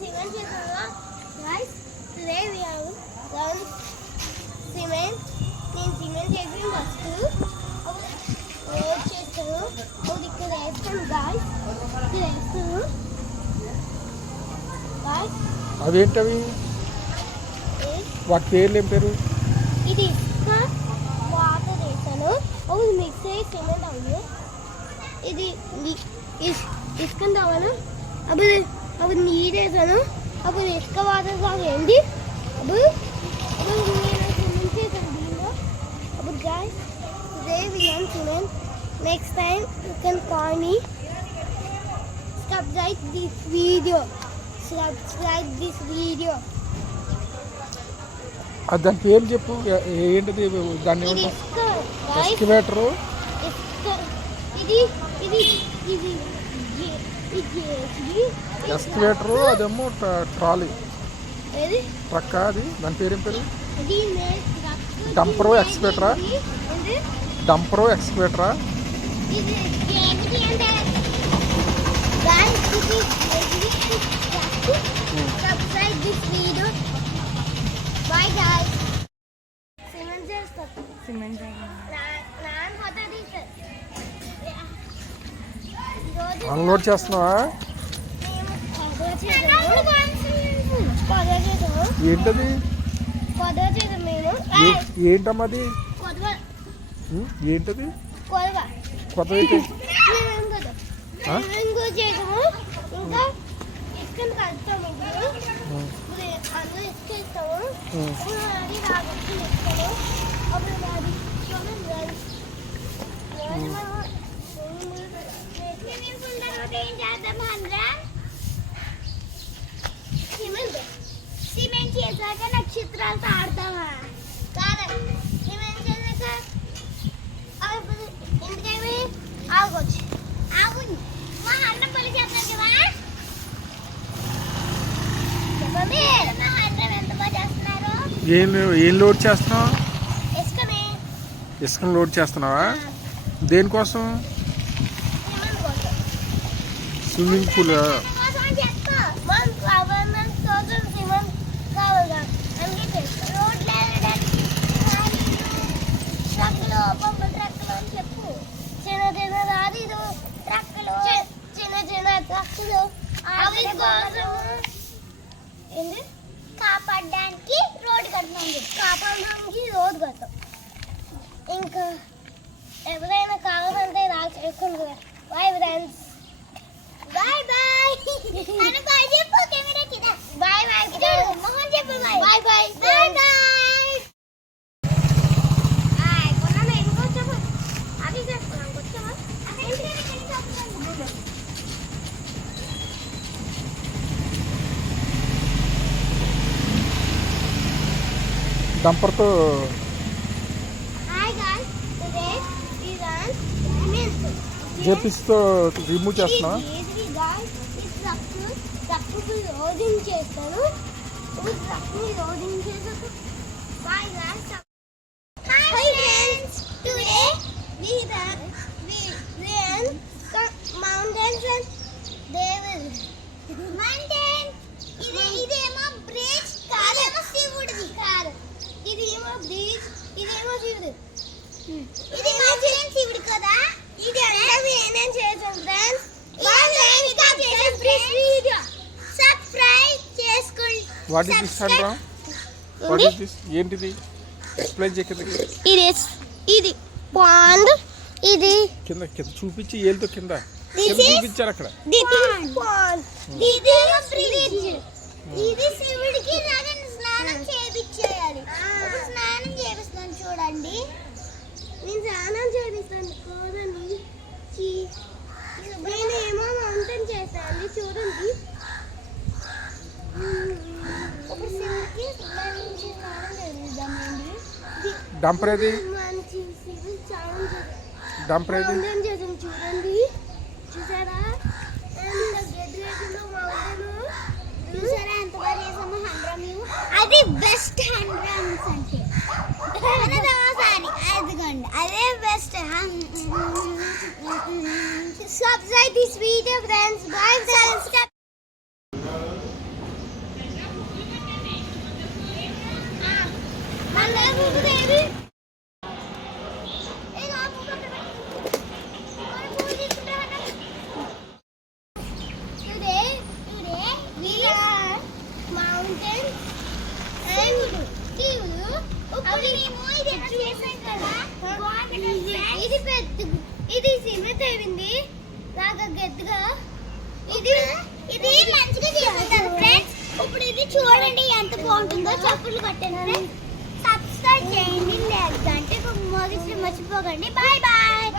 cement guys. Today we have done cement. Cement చేసిన వస్తువు చేస్తాను. ఇక్కడ వేస్తాను guys. ఇక్కడ వేస్తాను guys. అవేంటవి? వాటి పేర్లు ఏం పేరు? ఇది ఇసుక వాటర్ వేసాను. అవి మిక్స్ అయ్యి సిమెంట్ అవ్వను. ఇది ఇసుకని తవ్వను. అప్పుడు నీరు వేసాను. అప్పుడు ఇసుక వాటర్ బాగా ఏంటి అప్పుడు నేను సిమెంట్ చేసాను దీనిలో. అప్పుడు guys, today we learn cement. Next time you can call me. Subscribe this video. దాని పేరు చెప్పు. ఏంటిది దాన్ని? ఎక్స్కవేటరు. ఎక్స్కవేటరు అదేమో ట్రాలీ ట్రక్. అది దాని పేరు ఏం పేరు? డంపరు ఎక్స్కవేటరా? డంపరు ఎక్స్కవేటరా? Subscribe this video. Bye guys. Cement unload చేస్తున్నావా? ఏంటది? ఏంటమ్మది? ఏంటది? కొత్త ఇంకా ఇసుకని కలుపుతాము. అందులో ఇసుక ఇస్తాము. అది రాగొచ్చి ఇస్తాము. అప్పుడు అది సిమెంట్ చేశాక నక్షత్రాలతో ఆడతామా? కాదు, సిమెంట్ చేశాక ఎందుకవి ఆగొచ్చు. ఆగుంది మా అన్నం పని చేస్తాను కదా. చెప్పండి మా అన్నం ఎంత బాగా చేస్తున్నారు. ఏం లోడ్ చేస్తున్నావు? ఇసుకని లోడ్ చేస్తున్నావా? దేనికోసం? Swimming pool. కాపాడడానికి రోడ్డు కడతాం. ఇంకా ఎవరైనా కావాలంటే నాకు ఎక్కువ. Bye friends. Bye bye. Bye చెప్పు కెమెరా కింద. బాయ్ బాయ్ మోహన్ చెప్పు. Bye bye bye bye bye. Hi కొన్నాను. ఎందుకు వచ్చావు? అది చేస్తున్నాను. వచ్చావా? డంపర్తో జేపీస్తో రిమూవ్ చేస్తున్నా. లోడింగ్ చేస్తాను. మౌంటైన్స్ అండ్ ఇదేమో బ్రిడ్జ్ కాదేమో శివుడిది. కాదు, ఇదేమో బ్రిడ్జ్, ఇదేమో శివుడు. ఇది మంచిగా శివుడు కదా. ఇది అంతా నేనేం చేసాను ఫ్రెండ్స్. సబ్స్క్రైబ్ చేసుకోండి. వాట్ ఇస్ దిస్ అండ్రా? What is this? ఏంటిది? ఎక్స్ప్లెయిన్ చేయకండి. ఇది పాండ్. ఇది కింద చూపించి ఏళ్ళతో కింద చూపించారు అక్కడ. ఇది శివుడికి స్నానం చేయించేయాలి. స్నానం చేపిస్తాను చూడండి. నేను స్నానం చేపిస్తాను చూడండి. నేనేమో మౌంటైన్ చేస్తాను చూడండి. ఇప్పుడు శివుడికి మంచి స్నానం చేపిద్దామండి. డంపర్ ఏది? మంచి శివుడు స్నానం డంపర్ ఏది? చేసాను చూడండి. చూసారా చూసారా ఎంత బాగా చేసాము. 100 మేము అది బెస్ట్ 100 అంటే అదిగోండి అదే best. Subscribe this video friends. Bye friends. ఇది సిమెంట్ అయింది లాగా గట్టిగా. ఇది ఇది మంచిగా చేస్తారు ఫ్రెండ్స్. ఇప్పుడు ఇది చూడండి ఎంత బాగుంటుందో. చప్పులు కొట్టండి, సబ్స్క్రైబ్ చేయండి, గంట మోగించడం మర్చిపోకండి. Bye bye.